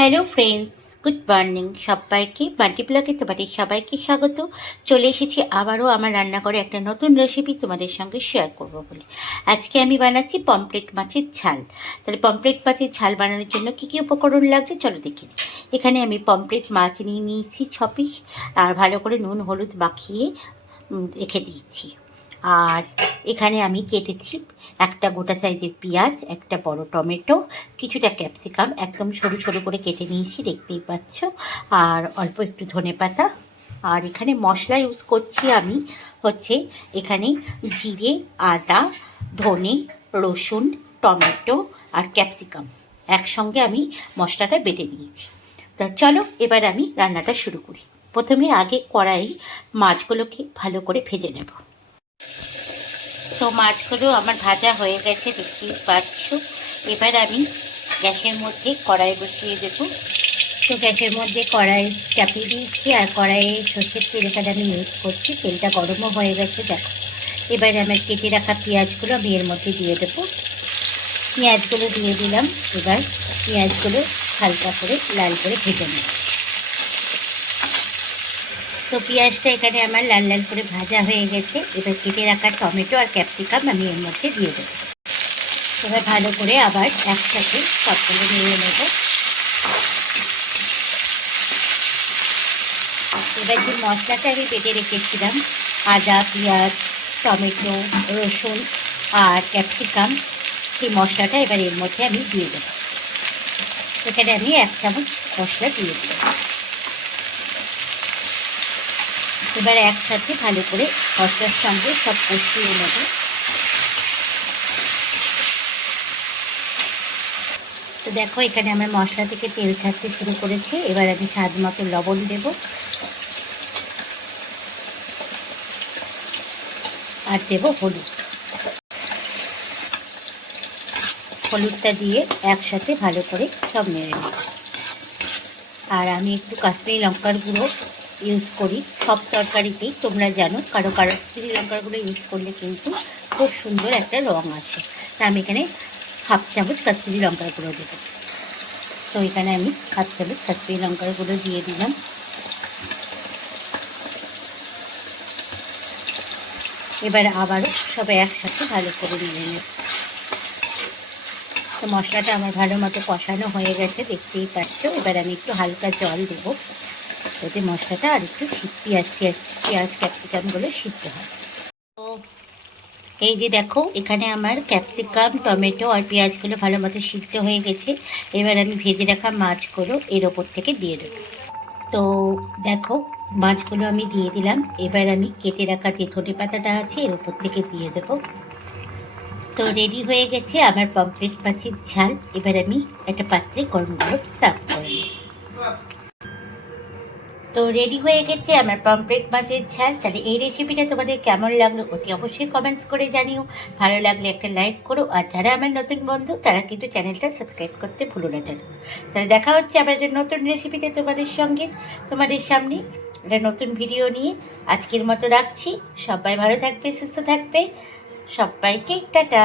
Hello friends good morning সবাইকে মাল্টিপ্লাকে তোমাদের সবাইকে স্বাগত। চলে এসেছি আবারও আমার রান্নাঘরে একটা নতুন রেসিপি তোমাদের সঙ্গে শেয়ার করব বলে। আজকে আমি বানাচ্ছি পমপ্লেট মাছের ঝাল। তাহলে পমপ্লেট মাছের ঝাল বানানোর জন্য কী কী উপকরণ লাগছে চলো দেখি এখানে আমি পমপ্লেট মাছ নিয়ে নিয়েছি ছ পিস আর ভালো করে নুন, হলুদ মাখিয়ে রেখে দিয়েছি। আর এখানে আমি কেটেছি একটা গোটা সাইজের পেঁয়াজ, একটা বড় টমেটো, কিছুটা ক্যাপসিকাম, একদম সরু সরু করে কেটে নিয়েছি, দেখতেই পাচ্ছ। আর অল্প একটু ধনে পাতা। আর এখানে মশলা ইউজ করছি আমি হচ্ছে এখানে জিরে, আদা, ধনে, রসুন, টমেটো আর ক্যাপসিকাম। একসঙ্গে আমি মশলাটা বেটে নিয়েছি। তা চলো এবার আমি রান্নাটা শুরু করি। প্রথমে আগে কড়াই মাছগুলোকে ভালো করে ভেজে নেব। তো মাছগুলো আমার ভাজা হয়ে গেছে, দেখতেই পাচ্ছ। এবার আমি গ্যাসের মধ্যে কড়াই বসিয়ে দেবো। তো গ্যাসের মধ্যে কড়াই চাপিয়ে দিয়েছি, আর কড়াইয়ে সর্ষের তেল এখানে আমি ইউজ করছি, তেলটা গরমও হয়ে গেছে, দেখো। এবার আমার কেটে রাখা পেঁয়াজগুলো আমি এর মধ্যে দিয়ে দেবো। পেঁয়াজগুলো দিয়ে দিলাম, এবার পেঁয়াজগুলো হালকা করে লাল করে ভেজে নেব। তো পেঁয়াজটা এখানে আমার লাল লাল করে ভাজা হয়ে গেছে। এবার কেটে রাখা টমেটো আর ক্যাপসিকাম আমি এর মধ্যে দিয়ে দেবো। এবার ভালো করে আবার একসাথে সবগুলো নিয়ে নেব। এবার যে মশলাটা আমি বেটে রেখেছিলাম, আদা, পেঁয়াজ, টমেটো, রসুন আর ক্যাপসিকাম, সেই মশলাটা এবার এর মধ্যে আমি দিয়ে দেবো। এখানে আমি এক চামচ মশলা দিয়ে দেবো। এবার একসাথে ভালো করে মশলার সঙ্গে সব কষিয়ে নেব। তো দেখো, এখানে আমার মশলা থেকে তেল ছাড়তে শুরু করেছে। এবার আমি স্বাদ মতো লবণ দেব। আর দেব হলুদ। হলুদটা দিয়ে একসাথে ভালো করে সব নেড়ে নেব। আর আমি একটু কাশ্মীরি লঙ্কার গুঁড়ো ইউজ করি। সব তরকারিতেই তোমরা জানো কারও কারও কাশ্মীরি লঙ্কার গুঁড়ো ইউজ করলে কিন্তু খুব সুন্দর একটা রঙ আসে। তা আমি এখানে হাফ চামচ কাশ্মীরি লঙ্কার গুঁড়ো দেবো। তো এখানে আমি হাফ চামচ কাশ্মীরি লঙ্কার গুঁড়ো দিয়ে দিলাম। এবার আবারও সবাই একসাথে ভালো করে নেড়ে নেব। তো মশলাটা আমার ভালো মতো কষানো হয়ে গেছে, দেখতেই পাচ্ছ। এবার আমি একটু হালকা জল দেবো। যাতে মশলাটা আর একটু পেঁয়াজ পেঁয়াজ পেঁয়াজ ক্যাপসিকামগুলো সিদ্ধ হয়। তো এই যে দেখো, এখানে আমার ক্যাপসিকাম, টমেটো আর পেঁয়াজগুলো ভালো মতো সিদ্ধ হয়ে গেছে। এবার আমি ভেজে রাখা মাছগুলো এর ওপর থেকে দিয়ে দেবো। তো দেখো, মাছগুলো আমি দিয়ে দিলাম। এবার আমি কেটে রাখা যে ধনে পাতাটা আছে, এর ওপর থেকে দিয়ে দেবো। তো রেডি হয়ে গেছে আমার পমফ্রেট মাছের ঝাল। এবার আমি একটা পাত্রে গরম গরম সার্ভ করে নেব। তো রেডি হয়ে গেছে আমার পমফ্রেট মাছের ঝাল। তাহলে এই রেসিপিটা তোমাদের কেমন লাগল অতি অবশ্যই কমেন্টস করে জানিও। ভালো লাগলে একটা লাইক করো, আর যারা আমার নতুন বন্ধু, তারা কিন্তু চ্যানেলটা সাবস্ক্রাইব করতে ভুলো না যেন। তাহলে দেখা হচ্ছে আবার একটা নতুন রেসিপিতে তোমাদের সঙ্গে, তোমাদের সামনে একটা নতুন ভিডিও নিয়ে। আজকের মতো রাখছি। সবাই ভালো থাকবে, সুস্থ থাকবে। সবাইকে টাটা।